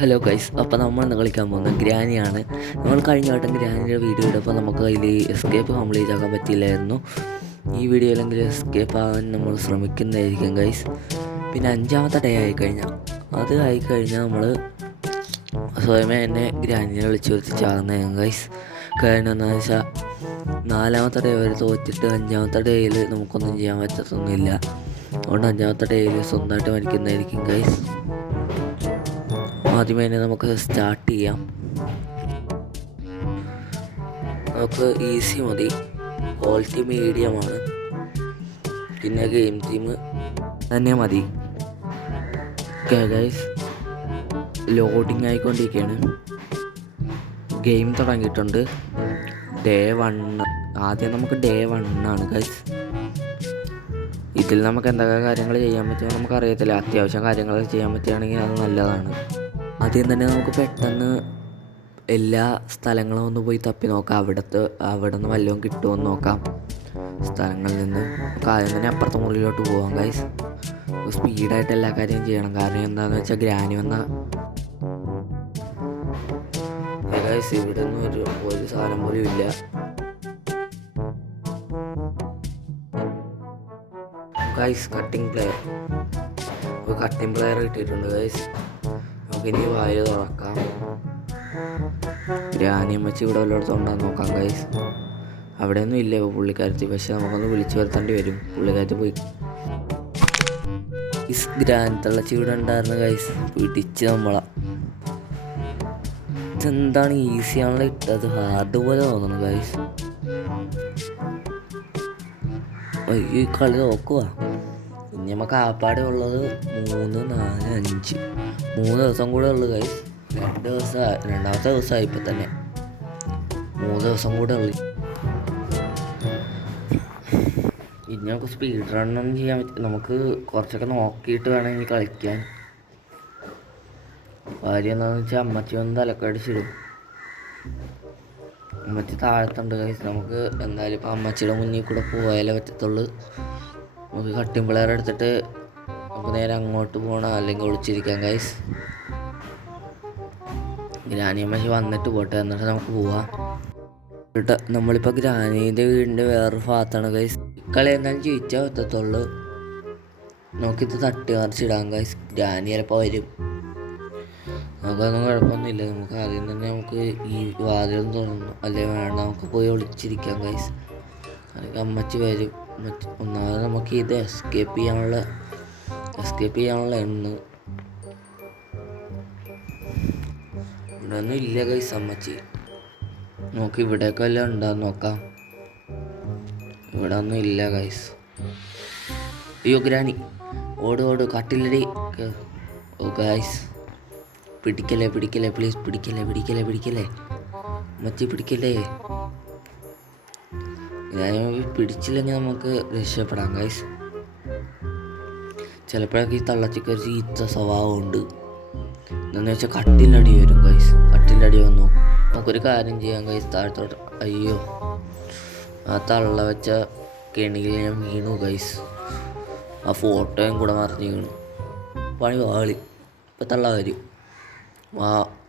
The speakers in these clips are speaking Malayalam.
ഹലോ ഗൈസ്, അപ്പോൾ നമ്മൾ ഇന്ന് കളിക്കാൻ പോകുന്നത് ഗ്രാനിയാണ്. നമ്മൾ കഴിഞ്ഞ വട്ടം ഗ്രാനിയുടെ വീഡിയോ ഇട്ടപ്പോൾ നമുക്ക് അതിൽ എസ്കേപ്പ് കംപ്ലീറ്റ് ആക്കാൻ പറ്റിയില്ലായിരുന്നു. ഈ വീഡിയോയിലെങ്കിൽ എസ്കേപ്പ് ആകാൻ നമ്മൾ ശ്രമിക്കുന്നതായിരിക്കും ഗൈസ്. പിന്നെ 5ാമത്തെ ഡേ ആയിക്കഴിഞ്ഞാൽ നമ്മൾ സ്വയമേ തന്നെ ഗ്രാനിനെ വിളിച്ച് വരുത്തി ചാകുന്നതായിരിക്കും ഗൈസ്. കാരണം എന്താണെന്ന് വെച്ചാൽ 4ാമത്തെ ഡേ വരെ തോറ്റിട്ട് 5ാമത്തെ ഡേയിൽ നമുക്കൊന്നും ചെയ്യാൻ പറ്റത്തൊന്നുമില്ല. അതുകൊണ്ട് 5ാമത്തെ ഡേയിൽ സ്വന്തമായിട്ട് മരിക്കുന്നതായിരിക്കും ഗൈസ്. ആദ്യമേ തന്നെ നമുക്ക് സ്റ്റാർട്ട് ചെയ്യാം. നമുക്ക് ഈസി മതി, ക്വാളിറ്റി മീഡിയമാണ്, പിന്നെ ഗെയിം തീം തന്നെ മതി. ഗൈസ്, ലോഡിങ് ആയിക്കൊണ്ടിരിക്കുകയാണ്. ഗെയിം തുടങ്ങിയിട്ടുണ്ട്. ഡേ 1. ആദ്യം നമുക്ക് ഡേ 1 ആണ് ഗൈസ്. ഇതിൽ നമുക്ക് എന്തൊക്കെ കാര്യങ്ങൾ ചെയ്യാൻ പറ്റുമോ നമുക്കറിയത്തില്ല. അത്യാവശ്യം കാര്യങ്ങൾ ചെയ്യാൻ പറ്റുകയാണെങ്കിൽ അത് നല്ലതാണ്. ആദ്യം തന്നെ നമുക്ക് പെട്ടെന്ന് എല്ലാ സ്ഥലങ്ങളും ഒന്ന് പോയി തപ്പി നോക്കാം. അവിടെ നിന്ന് വല്ലതും കിട്ടുമോ എന്ന് നോക്കാം. സ്ഥലങ്ങളിൽ നിന്ന് നമുക്ക് ആദ്യം തന്നെ അപ്പുറത്തെ മുറിയിലോട്ട് പോകാം ഗൈസ്. സ്പീഡായിട്ട് എല്ലാ കാര്യവും ചെയ്യണം. കാരണം എന്താണെന്ന് വെച്ചാൽ ഗ്രാനി വന്ന ഗൈസ് ഇവിടെ ഒന്നും ഒരു സാധനം പോലും ഇല്ല. ഗൈസ്, കട്ടിംഗ് പ്ലെയർ കിട്ടിയിട്ടുണ്ട് ഗൈസ്. നമുക്കിനി വായ തുറക്കാം. ഗ്രാനിയം വെച്ച് ഇവിടെ വല്ലയിടത്തും ഉണ്ടാകുന്ന നോക്കാം ഗൈസ്. അവിടെയൊന്നും ഇല്ല പുള്ളിക്കാരത്തി, പക്ഷെ നമുക്കൊന്ന് വിളിച്ചു വരുത്തേണ്ടി വരും. പുള്ളിക്കാരത്തി പോയി. ഗ്രാനി തള്ളച്ചി ഇവിടെ ഉണ്ടായിരുന്നു ഗൈസ്. പിടിച്ച് നമ്മളാ. ഇതെന്താണ് ഈസിയാണല്ലോ ഇട്ടത്, ഹാർഡ് പോലെ തോന്നുന്നു ഗൈസ്. ഈ കളി നോക്കുക. ഇനി നമുക്ക് ആപ്പാടെ ഉള്ളത് 3, 4, 5 3 ദിവസം കൂടെ ഉള്ളു ഗൈസ്. 2 ദിവസം, 2ാമത്തെ ദിവസമായി ഇപ്പം തന്നെ. 3 ദിവസം കൂടെ ഉള്ളു. ഇനി നമുക്ക് സ്പീഡ് റണ്ണൊന്നും ചെയ്യാൻ പറ്റും. നമുക്ക് കുറച്ചൊക്കെ നോക്കിയിട്ട് വേണം ഇനി കളിക്കാൻ. കാര്യം എന്താണെന്ന് വെച്ചാൽ അമ്മച്ചി വന്ന് തലക്കടിച്ചിടും. അമ്മച്ചി താഴത്തുണ്ട് ഗൈസ്. നമുക്ക് എന്തായാലും ഇപ്പം അമ്മച്ചിയുടെ മുന്നിൽ കൂടെ പോയാലേ പറ്റത്തുള്ളൂ. നമുക്ക് കട്ടിംഗ് പ്ലെയർ എടുത്തിട്ട് നമുക്ക് നേരെ അങ്ങോട്ട് പോകണം, അല്ലെങ്കിൽ ഒളിച്ചിരിക്കാം ഗൈസ്. ഗ്രാനി അമ്മച്ചി വന്നിട്ട് പോട്ടെ, എന്നിട്ട് നമുക്ക് പോവാം. നമ്മളിപ്പോൾ ഗ്രാനീൻ്റെ വീടിൻ്റെ വേറൊരു ഭാഗത്താണ് ഗൈസ്. കളി എന്തായാലും ജയിച്ചാൽ പറ്റത്തുള്ളൂ. നമുക്കിത് തട്ടി മറിച്ചിടാം ഗൈസ്. ഗ്രാനി ചിലപ്പോൾ വരും. നമുക്കൊന്നും കുഴപ്പമൊന്നുമില്ല. നമുക്ക് ആദ്യം തന്നെ നമുക്ക് ഈ വാതിലും തുറന്നു, അല്ലെങ്കിൽ വേണ്ട നമുക്ക് പോയി ഒളിച്ചിരിക്കാം ഗൈസ്. അല്ലെങ്കിൽ അമ്മച്ചി വരും. ഒന്നാമത് നമുക്ക് ഇത് എസ്കേപ്പ് ചെയ്യാനുള്ള എണ്ണ് ഇവിടെ ഒന്നും ഇല്ല ഗൈസ്. അമ്മച്ചി നോക്കി ഇവിടെയൊക്കെ വല്ലതും ഉണ്ടാകും നോക്കാം. ഇവിടെ ഒന്നും ഇല്ല ഗൈസ്. അയ്യോ ഗ്രാനി, ഓട് കട്ടിലടി. ഓ ഗൈസ്, പിടിക്കല്ലേ പ്ലീസ്, പിടിക്കല്ലേ അമ്മച്ചി, പിടിക്കല്ലേ. ഞാൻ പിടിച്ചില്ലെങ്കിൽ നമുക്ക് രക്ഷപ്പെടാം ഗൈസ്. ചിലപ്പോഴൊക്കെ ഈ തള്ളച്ചിക്ക് ഒരു ചീത്ത സ്വഭാവമുണ്ട്. എന്താണെന്ന് വെച്ചാൽ കട്ടിലടി വരും ഗൈസ്. കട്ടിലടി വന്നു. നമുക്കൊരു കാര്യം ചെയ്യാം ഗൈസ്. താഴത്തോട്ട്. അയ്യോ, ആ തള്ള വെച്ച കെണിയിൽ ഞാൻ വീണു ഗൈസ്. ആ ഫോട്ടോയും കൂടെ മറിഞ്ഞ് വീണു. വാളി. ഇപ്പം തള്ള വരും.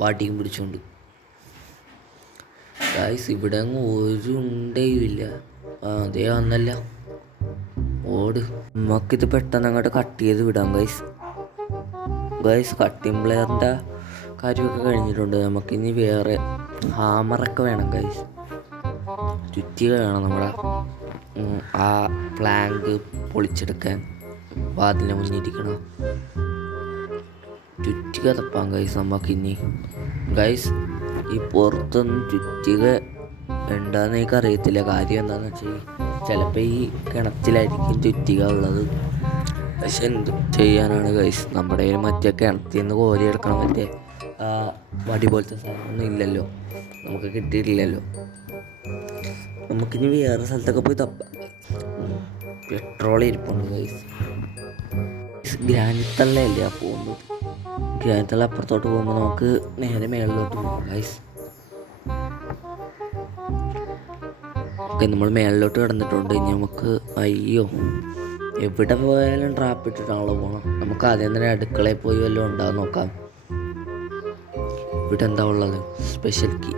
വാട്ടിയും പിടിച്ചോണ്ട് ഗൈസ്. ഇവിടെ അങ്ങ് ഒരു ഉണ്ടയും ഇല്ല. അതേ വന്നല്ല. ഓട്. നമുക്കിത് പെട്ടെന്ന് അങ്ങോട്ട് കട്ട് ചെയ്ത് വിടാം ഗൈസ്. കട്ടിംഗ് പ്ലെയറിൻ്റെ കാര്യമൊക്കെ കഴിഞ്ഞിട്ടുണ്ട്. നമുക്കിനി വേറെ ഹാമറൊക്കെ വേണം ഗൈസ്. ചുറ്റിക വേണം നമ്മുടെ ആ പ്ലാങ്ക് പൊളിച്ചെടുക്കാൻ. വാതിലിന് മുന്നിരിക്കണം. ചുറ്റിക തപ്പാം ഗൈസ് നമുക്കിനി. ഗൈസ്, ഈ പുറത്തൊന്നും ചുറ്റിക ഉണ്ടാകുന്ന എനിക്ക് അറിയത്തില്ല. കാര്യം എന്താണെന്ന് വെച്ചാൽ ചിലപ്പോൾ ഈ കിണറ്റിലായിരിക്കും ചുറ്റിക ഉള്ളത്. പക്ഷെ എന്ത് ചെയ്യാനാണ് ഗൈസ്, നമ്മുടെ കയ്യിൽ മറ്റേ കിണറ്റിൽ നിന്ന് കോരി എടുക്കണം. മറ്റേ വടി പോലത്തെ സാധനമൊന്നും ഇല്ലല്ലോ, നമുക്ക് കിട്ടിയിട്ടില്ലല്ലോ. നമുക്കിനി വേറെ സ്ഥലത്തൊക്കെ പോയി തപ്പാം. പെട്രോൾ ഇരിപ്പുണ്ട് ഗൈസ്. ഗ്രാനിത്തള്ളയല്ലേ ആ പോകുമ്പോൾ. ഗ്രാനിത്തള്ള അപ്പുറത്തോട്ട് പോകുമ്പോൾ നമുക്ക് നേരെ മേളിലോട്ട് പോകാം ഗൈസ്. ഓക്കെ, നമ്മൾ മേളിലോട്ട് കിടന്നിട്ടുണ്ട്. ഇനി നമുക്ക് അയ്യോ എവിടെ പോയാലും ട്രാപ്പ് ഇട്ടിട്ടാണല്ലോ പോകണം. നമുക്ക് ആദ്യം തന്നെ അടുക്കളയിൽ പോയി വല്ലതും ഉണ്ടാകാൻ നോക്കാം. ഇവിടെ എന്താ ഉള്ളത്? Special key.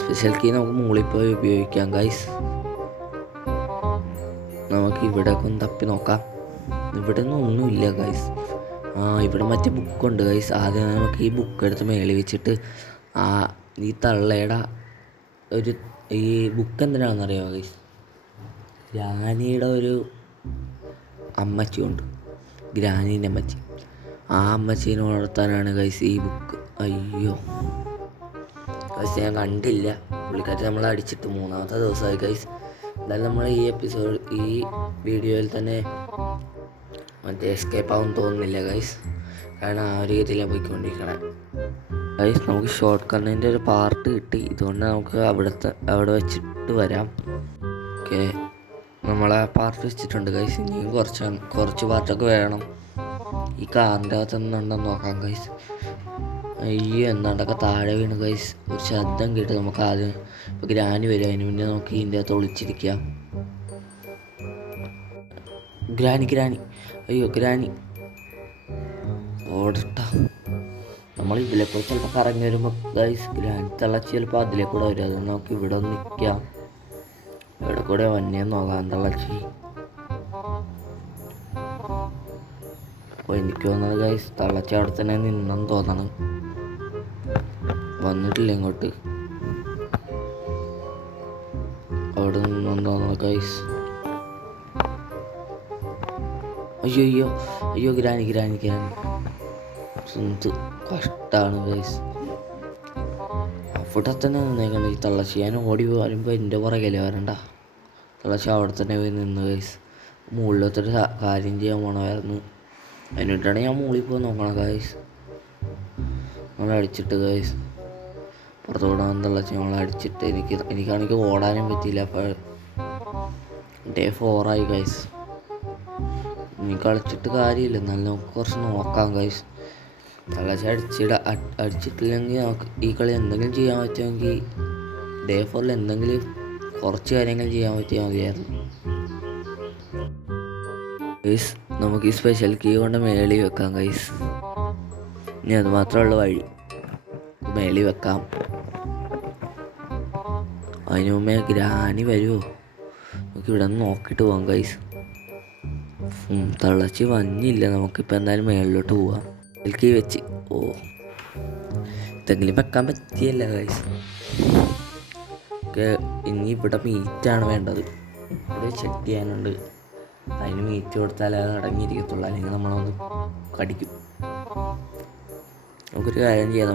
സ്പെഷ്യൽ കീ നമുക്ക് മുകളിൽ പോയി ഉപയോഗിക്കാം ഗൈസ്. നമുക്ക് ഇവിടെയൊക്കെ ഒന്ന് തപ്പി നോക്കാം. ഇവിടെ ഒന്നും ഒന്നുമില്ല ഗൈസ്. ഇവിടെ മറ്റേ ബുക്കുണ്ട് ഗൈസ്. ആദ്യം നമുക്ക് ഈ ബുക്ക് എടുത്ത് മേളിൽ വെച്ചിട്ട് ഈ തള്ളയുടെ ഈ ബുക്ക് എന്തിനാണെന്നറിയാമോ ഗൈസ്? ഗ്രാനിയുടെ ഒരു അമ്മച്ചിയുണ്ട്, ഗ്രാനീൻ്റെ അമ്മച്ചി. ആ അമ്മച്ചീനെ വളർത്താനാണ് ഗൈസ് ഈ ബുക്ക്. അയ്യോ ഗൈസ്, ഞാൻ കണ്ടില്ല. പുള്ളിക്കാരി നമ്മളെ അടിച്ചിട്ട് 3-ാമത്തെ ദിവസമായി ഗൈസ്. എന്തായാലും നമ്മൾ ഈ വീഡിയോയിൽ തന്നെ മറ്റേ എസ്കേപ്പ് ആവും തോന്നുന്നില്ല ഗൈസ്, കാരണം ആ ഒരു രീതിയിലാണ് പോയിക്കൊണ്ടിരിക്കണേ ഗൈസ്. നമുക്ക് ഷോർട്ട് കണ്ണിൻ്റെ ഒരു പാർട്ട് കിട്ടി. ഇതുകൊണ്ട് നമുക്ക് അവിടെ വെച്ചിട്ട് വരാം. ഓക്കെ, നമ്മളെ പാർട്ട് വെച്ചിട്ടുണ്ട് ഗൈസ്. ഇനിയും കുറച്ച് പാർട്ടൊക്കെ വേണം. ഈ കാറിൻ്റെ അകത്ത് എന്തുണ്ടെന്ന് നോക്കാം ഗൈസ്. അയ്യോ, എന്താണ്ടൊക്കെ താഴെ വീണ് ഗൈസ്. ഒരു ശബ്ദം കേട്ട് നമുക്ക് ആദ്യം ഇപ്പോൾ ഗ്രാനി വരും. അതിന് മുന്നേ നമുക്ക് ഇതിൻ്റെ അകത്ത് ഒളിച്ചിരിക്കാം. ഗ്രാനി അയ്യോ ഗ്രാനി ഓടട്ട. നമ്മൾ ഇതിലേക്കൂടെ ചിലപ്പോൾ കറങ്ങി വരുമ്പോൾ ഗൈസ് ഗ്രാനി തള്ളച്ചി ചിലപ്പോൾ അതിലേക്കൂടെ വരും. അതുകൊണ്ട് നമുക്ക് ഇവിടെ ഒന്ന് നിൽക്കാം. ഇവിടെ കൂടെ വന്നേന്ന് നോക്കാം തള്ളച്ചി. അപ്പോൾ എനിക്ക് തോന്നുന്നത് ഗൈസ് തള്ളച്ചി അവിടെ തന്നെ നിന്നെന്ന് തോന്നണം. വന്നിട്ടില്ല ഇങ്ങോട്ട്. അവിടെ നിന്നെന്ന് തോന്നണം ഗൈസ്. അയ്യോ ഗ്രാനി കഷ്ടാണ് ഗൈസ്. അവിടെ തന്നെ നിന്നേക്കണ്ട ഈ തള്ളച്ചി. ഞാൻ ഓടി വരുമ്പോൾ എൻ്റെ പുറകെയല്ലേ വരണ്ട. തള്ളച്ചി അവിടെ തന്നെ പോയി നിന്ന് ഗൈസ്. മുകളിലത്തൊരു കാര്യം ചെയ്യാൻ പോകണമായിരുന്നു. അതിനിട്ടാണ് ഞാൻ മുകളിൽ പോയി നോക്കണം ഗൈസ്. നമ്മളെ അടിച്ചിട്ട് ഗൈസ് പുറത്തോടെ തള്ളച്ചി നമ്മളെ അടിച്ചിട്ട് എനിക്കാണെങ്കിൽ ഓടാനും പറ്റിയില്ല. അപ്പോൾ ഡേ 4 ആയി ഗൈസ്. ഇനി കളിച്ചിട്ട് കാര്യമില്ല, എന്നാലും നമുക്ക് കുറച്ച് നോക്കാം ഗൈസ്. തള്ളച്ചി അടിച്ചിട്ടില്ലെങ്കിൽ നമുക്ക് ഈ കളി എന്തെങ്കിലും ചെയ്യാൻ പറ്റുമെങ്കിൽ ഡേ 4 എന്തെങ്കിലും കുറച്ച് കാര്യങ്ങൾ ചെയ്യാൻ പറ്റിയാൽ മതിയായിരുന്നു ഗൈസ്. നമുക്ക് ഈ സ്പെഷ്യൽ കീ കൊണ്ട് മേളി വെക്കാം ഗൈസ്. ഇനി അത് മാത്രമുള്ള വഴി, മേളി വെക്കാം. അതിന് മുമ്പേ ഗ്രാനി വരുമോ നമുക്ക് ഇവിടെ നിന്ന് നോക്കിയിട്ട് പോകാം ഗൈസ്. തള്ളച്ചി വന്നില്ല. നമുക്കിപ്പോൾ എന്തായാലും മേളിലോട്ട് പോവാം. കീ വെച്ച് ഇതെങ്കിലും വെക്കാൻ പറ്റിയല്ല ഗൈസ്. ഇനി ഇവിടെ മീറ്റാണ് വേണ്ടത്. ഇവിടെ ചെക്ക് ചെയ്യാനുണ്ട്. അതിന് മീറ്റ് കൊടുത്താലേ അത് അടങ്ങിയിരിക്കത്തുള്ളൂ, അല്ലെങ്കിൽ നമ്മളൊന്ന് കടിക്കും. നമുക്കൊരു കാര്യം ചെയ്യാം.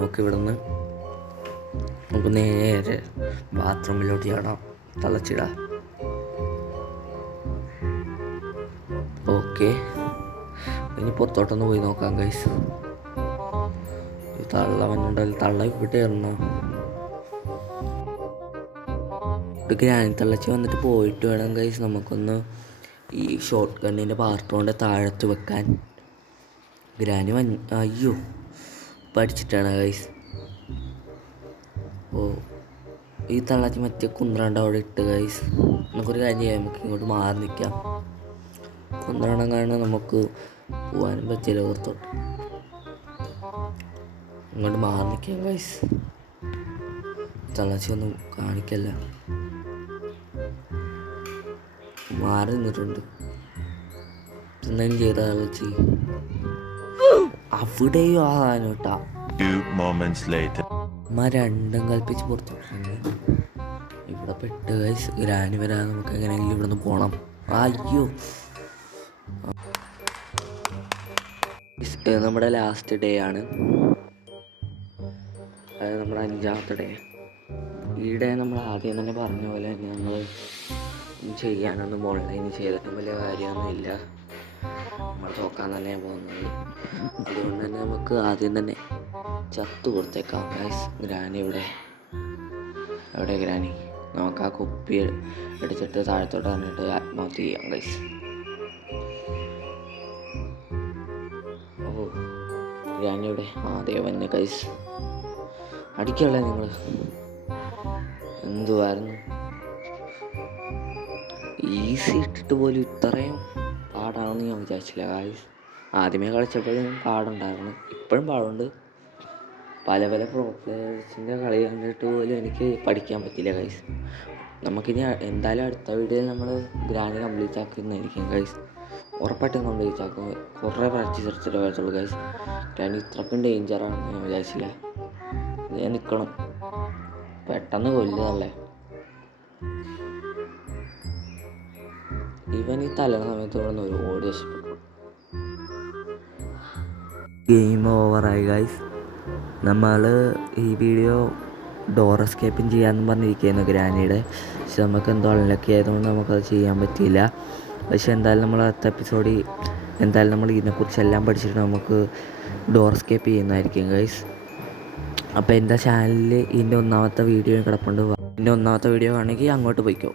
നമുക്ക് നേരെ ബാത്റൂമിലോട്ട് ചാടാം. തള്ളച്ചിടാം. ഓക്കെ, ഇനി പുറത്തോട്ടൊന്ന് പോയി നോക്കാം ഗൈസ്. തള്ള വന്നുണ്ടല്ലോ. തള്ള ഇവിടെ ഇറങ്ങോ? ഗ്രാനി തള്ളച്ചി വന്നിട്ട് പോയിട്ട് വേണം ഗൈസ് നമുക്കൊന്ന് ഈ ഷോർട്ട് ഗണ്ണിൻ്റെ പാർട്ട് കൊണ്ട് താഴത്ത് വെക്കാൻ. ഗ്രാനി അയ്യോ പഠിച്ചിട്ടാണ് ഗൈസ്. ഈ തള്ളച്ചി മറ്റേ കുന്ത്രാണ്ട് അവിടെ ഇട്ട് ഗൈസ്. നമുക്കൊരു കാര്യം ചെയ്യാം, നമുക്ക് ഇങ്ങോട്ട് മാറി നിൽക്കാം. കുന്ത്രാണ്ടം കാരണം നമുക്ക് പോകാനും പറ്റില്ല. പുറത്തോട്ട് ഇങ്ങോട്ട് മാറി നിൽക്കാം ഗൈസ്. തള്ളച്ചി ഒന്നും കാണിക്കല്ല, മാറി നിന്നിട്ടുണ്ട്. എന്തെങ്കിലും ചെയ്ത തള്ളച്ചി അവിടെയോ ആകാനോട്ടാ. രണ്ടും കൽപ്പിച്ച് പുറത്തോട്ട് ഇവിടെ പെട്ട് ഗൈസ്. ഗ്രാനി വരാതെ നമുക്ക് എങ്ങനെയെങ്കിലും ഇവിടെ നിന്ന് പോകണം. അയ്യോ, നമ്മുടെ ലാസ്റ്റ് ഡേ ആണ്. അതായത് നമ്മുടെ 5ാമത്തെ ഡേ. ഈ ഡേ നമ്മൾ ആദ്യം തന്നെ പറഞ്ഞ പോലെ തന്നെ നമ്മൾ ചെയ്യാനൊന്നും ഓൺലൈൻ ചെയ്തിട്ടും വലിയ കാര്യമൊന്നുമില്ല. നമ്മൾ തോക്കാൻ തന്നെയാണ് പോകുന്നത്. അതുകൊണ്ട് തന്നെ നമുക്ക് ആദ്യം തന്നെ ചത്തു കൊടുത്തേക്കാം ഗൈസ്. ഗ്രാനി എവിടെ ഗ്രാനി? നമുക്ക് ആ കുപ്പി എടുത്തിട്ട് താഴത്തോട്ട് വന്നിട്ട് ആത്മഹത്യ ചെയ്യാം ഗൈസ്. ഗ്രാനിയുടെ അതേ വന്നെ ഗൈസ്. അടിക്കല്ലേ നിങ്ങൾ? എന്തുവായിരുന്നു ഈസി ഇട്ടിട്ട് പോലും ഇത്രയും പാടാണെന്ന് ഞാൻ വിചാരിച്ചില്ല ഗൈസ്. ആദ്യമേ കളിച്ചപ്പോഴും പാടുണ്ടായിരുന്നു, ഇപ്പോഴും പാടുണ്ട്. പല പല പ്രോ പ്ലെയേഴ്സിൻ്റെ കളി കണ്ടിട്ട് പോലും എനിക്ക് പഠിക്കാൻ പറ്റില്ല ഗൈസ്. നമുക്കിനി എന്തായാലും അടുത്ത വീഡിയോയിൽ നമ്മൾ ഗ്രാൻഡ് കംപ്ലീറ്റ് ആക്കുന്നതായിരിക്കും ഗൈസ്. ഉറപ്പായിട്ടും കംപ്ലീറ്റ് ആക്കും. കുറേ പ്രാക്ടീസ് എടുത്തിട്ട് വരത്തുള്ളൂ ഗൈസ്. ഗ്രാൻഡ് ഇത്രക്കും ഡേഞ്ചറാണെന്ന് ഞാൻ വിചാരിച്ചില്ല. ഞാൻ നിൽക്കണം, പെട്ടെന്ന് കൊല്ലുന്നല്ലേ ഇവൻ. ഈ തലണ സമയത്ത് ഇവിടെ നിന്ന് ഒരുപാട് രക്ഷപ്പെട്ടു. ഗെയിം ഓവറായി ഗൈസ്. നമ്മൾ ഈ വീഡിയോ ഡോർ എസ്കേപ്പിങ് ചെയ്യാമെന്ന് പറഞ്ഞിരിക്കുകയായിരുന്നു ഗ്രാനിയുടെ. പക്ഷെ നമുക്ക് എന്തോ അൺലക്കി ആയതുകൊണ്ട് നമുക്കത് ചെയ്യാൻ പറ്റിയില്ല. പക്ഷെ എന്തായാലും നമ്മൾ അടുത്ത എപ്പിസോഡിൽ എന്തായാലും നമ്മൾ ഇതിനെക്കുറിച്ചെല്ലാം പഠിച്ചിട്ട് നമുക്ക് ഡോർ എസ്കേപ്പ് ചെയ്യുന്നതായിരിക്കും ഗൈസ്. അപ്പോൾ എൻ്റെ ചാനലിൽ ഇതിൻ്റെ ഒന്നാമത്തെ വീഡിയോ കിടപ്പുണ്ട്. ഇതിൻ്റെ ഒന്നാമത്തെ വീഡിയോ ആണെങ്കിൽ അങ്ങോട്ട് പോയിക്കോ.